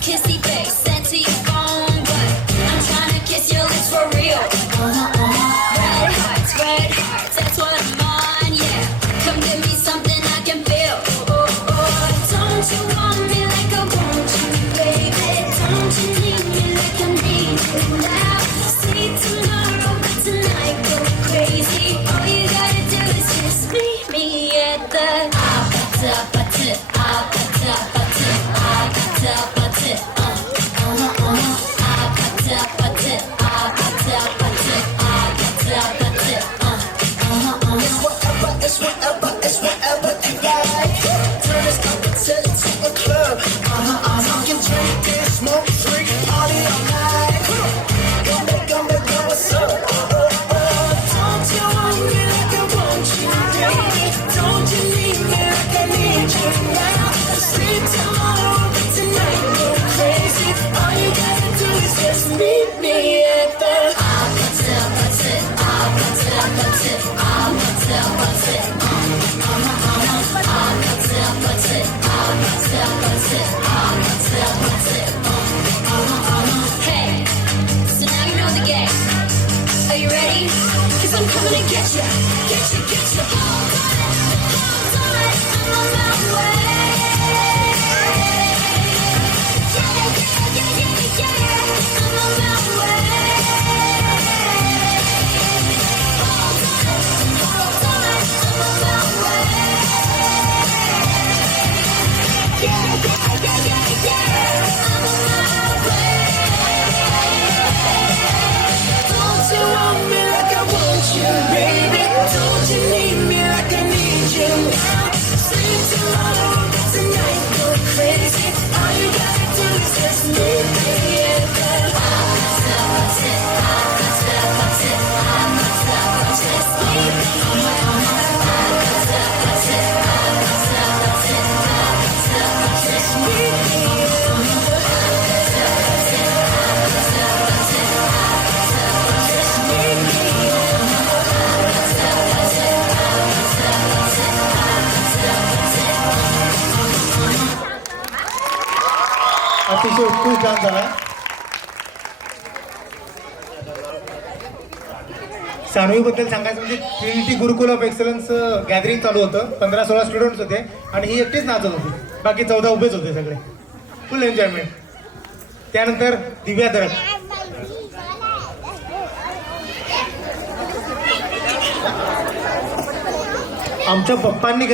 Kissy face, sent to your phone, but I'm trying to kiss your lips for real. Red hearts, that's what I'm on, yeah. Come give me something I can feel. Don't you want me like I want you, baby? Don't you need me like I need you now? See tomorrow, but tonight go crazy. All you gotta do is just meet me at the It's whatever you like. Turn this cocktail to a club. You can drink and smoke, drink, party all night. Come back, what's up? Don't you want me like I want you, baby? Don't you need me like I need you now? Sleep tomorrow, but tonight go crazy. All you gotta do is just meet me at the Hey, so now you know the game. Are you ready? Cause I'm coming to get you. Get you. Hold on, I'm on my way. Yeah, I'm on my way. Hold on, I'm on my way. Yeah, I'm on my way. Don't you want me like I want you, baby? Don't you need me like I need you now? Sleep tomorrow, but tonight go crazy. All you gotta do is just meet me at the अतिशय उत्कृष्ट dance झाला. सानवीबद्दल सांगायचं म्हणजे Trinity Gurukul of excellence gathering चालू होतं. 15-16 students होते आणि ही एकटीच नाचत होती. बाकी 14 उभेच होते सगळे. Full enjoyment. त्यानंतर दिव्या दरक. आमच्या पप्पांनी